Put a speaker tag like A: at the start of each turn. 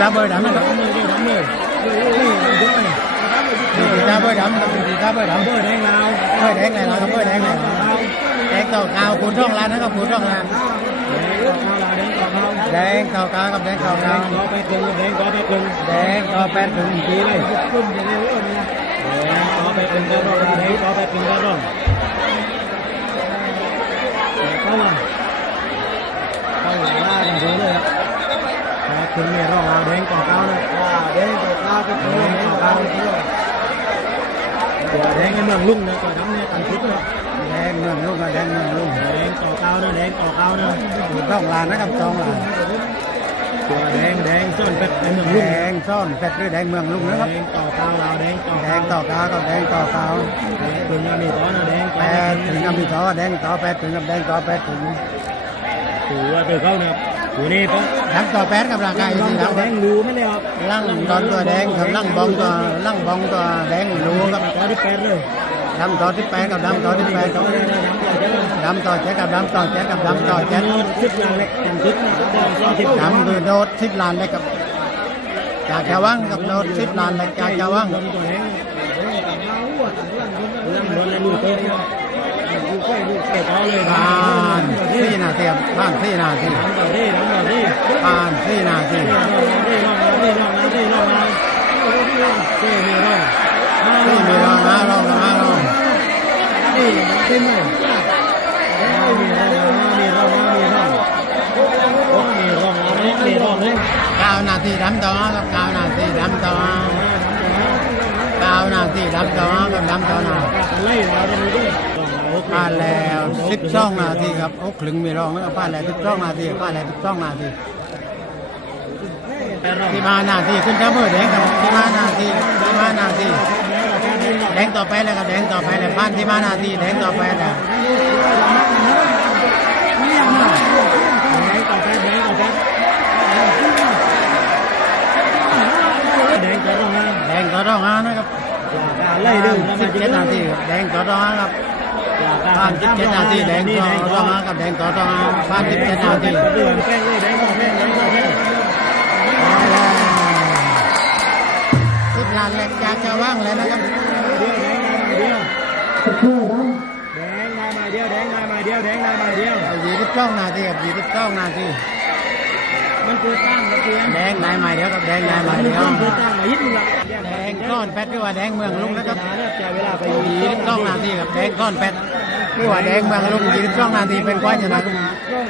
A: ตาเบอร์ดำนะครับ
B: ดำเลยดำเลยนี่ด้วย
A: ดีตาเบอร์ดำครับดีตาเบอร์ดำ
B: เบอร์แดงลาว
A: เบอร์แดงเแต่คืนนี้ร้องเราแดง
B: ต่อ
A: เก้าเลย
B: แดงต่อเก้าก็คือแดงต่อเก้าตัวแดงในเมืองลุ่งนะตัวดำเนี่ยกันทุกเลย
A: แดงเมืองลุงกับแดงเมืองลุง
B: แดงต่อเก้าเนะแดงต่อเก้าเนะ
A: คูณช่องลานนะครับช่องลาน
B: ตัวแดงแดงส้นเป็ดในเมืองลุ่ง
A: งซ่อนแฟดหรือแดงเมืองลุงนะครับ
B: แดงต่อเก้าเราแดงต่อ
A: แดงต่อเก่ากับแดงต่อเก่า
B: แดงถึงยามีต่อแดง
A: แปดถึงกับมีต่อแดงต่อแปดถึงกับแดงต่อแปดถึง
B: ถือว่าตัวเขาเนี่ย อยู่นี่ปะ
A: ดำต่อแปดกับร่างกาย
B: ล
A: สี
B: อง
A: ดำ
B: แดงรู้ไหมเนี่ยครับ
A: ลั่งตอนตัวแดงกับลั่งบองตัวลั่งบองตัวแดงรู้กับ
B: ต่อที่แปดเลย
A: ดำต่อที่แปดกับดำต่อที่แปดกับดำต่อเจ็ดกับดำต่อเจ็ดกับดำต่อเจ็ด
B: สิบล้านเล็กสองสิบนะได้สองสิบ
A: ดำคือโดดสิบล้านเลยกับจากชาวังกับโดดสิบล้านเลยจากชาวัง
B: ตัวแดงนั่งรถแลูกเต้นลูกไฟลูกไฟต่อเลย
A: ผ่านสี่นาทีครับผ่านสี่นาที
B: น้ำต่อที่น้ำต่อที่
A: ผ่านสี่นาที
B: นี่น้องนี่น้องนี่น้องนี่น้องนี่มีน้อง
A: สี่มีรองห้ารองห้ารอง
B: นี่ขึ้นเลยมีน้องมีน้องมีน้องโอ้มีน้องนี่มีน้องเลย
A: เก้านาทีดำต่อกับเก้านาทีดำต่อเก้านาทีดำต่อกับดำต่อนา
B: ไล่เราจะมีด้วย
A: ผ่านแล้วสิบสองนาทีครับโอ้คลึงมีรองแล้วผ่านแล้วสิบสองนาทีผ่านแล้วสิบสองนาทีที่มานาทีขึ้นทับเบอแดงครับที่มานาทีที่มานาทีแดงต่อไปแล้วครับแดงต่อไปแล้วผ่านที่มานาทีแดงต่อไปแล้ว
B: แดงจะร้องนะ
A: แดงก็ร้องห้านะครับ
B: ไล่ดึง
A: สิบเจ็ดนาทีแดงก็ร้องครับานสิบเจ็ดนาทีแดงก็ร้องห้ากับแดงก็ร้องห้าผ่านสิบเจ็ดนาที
B: เดือนแค่เลยแดงก็แค่แดงก็แค่
A: สิบลานแหลกจากจะว่างเลยนะครับ
B: เดียวแดงมาเดียวแดงมาเดียวแดงมาเดียวแดงมาเดียว
A: ยี่สิบสองนาทีครับยี่สิบสองนาที
B: มันคือตั้งกับเตียง
A: แดงนายใหม่เดี๋ยวกับแดงนายใหม่เดี๋ยวแดงก้อนแปดหรือว่าแดงเมืองลุงนะครับ
B: จะเวลาไป
A: ยี่สิบสองนาทีกับแดงก้อนแปด ไม่ว่าแดงบางลุงยี่สิบสองนาทีเป็นควายชนะครับ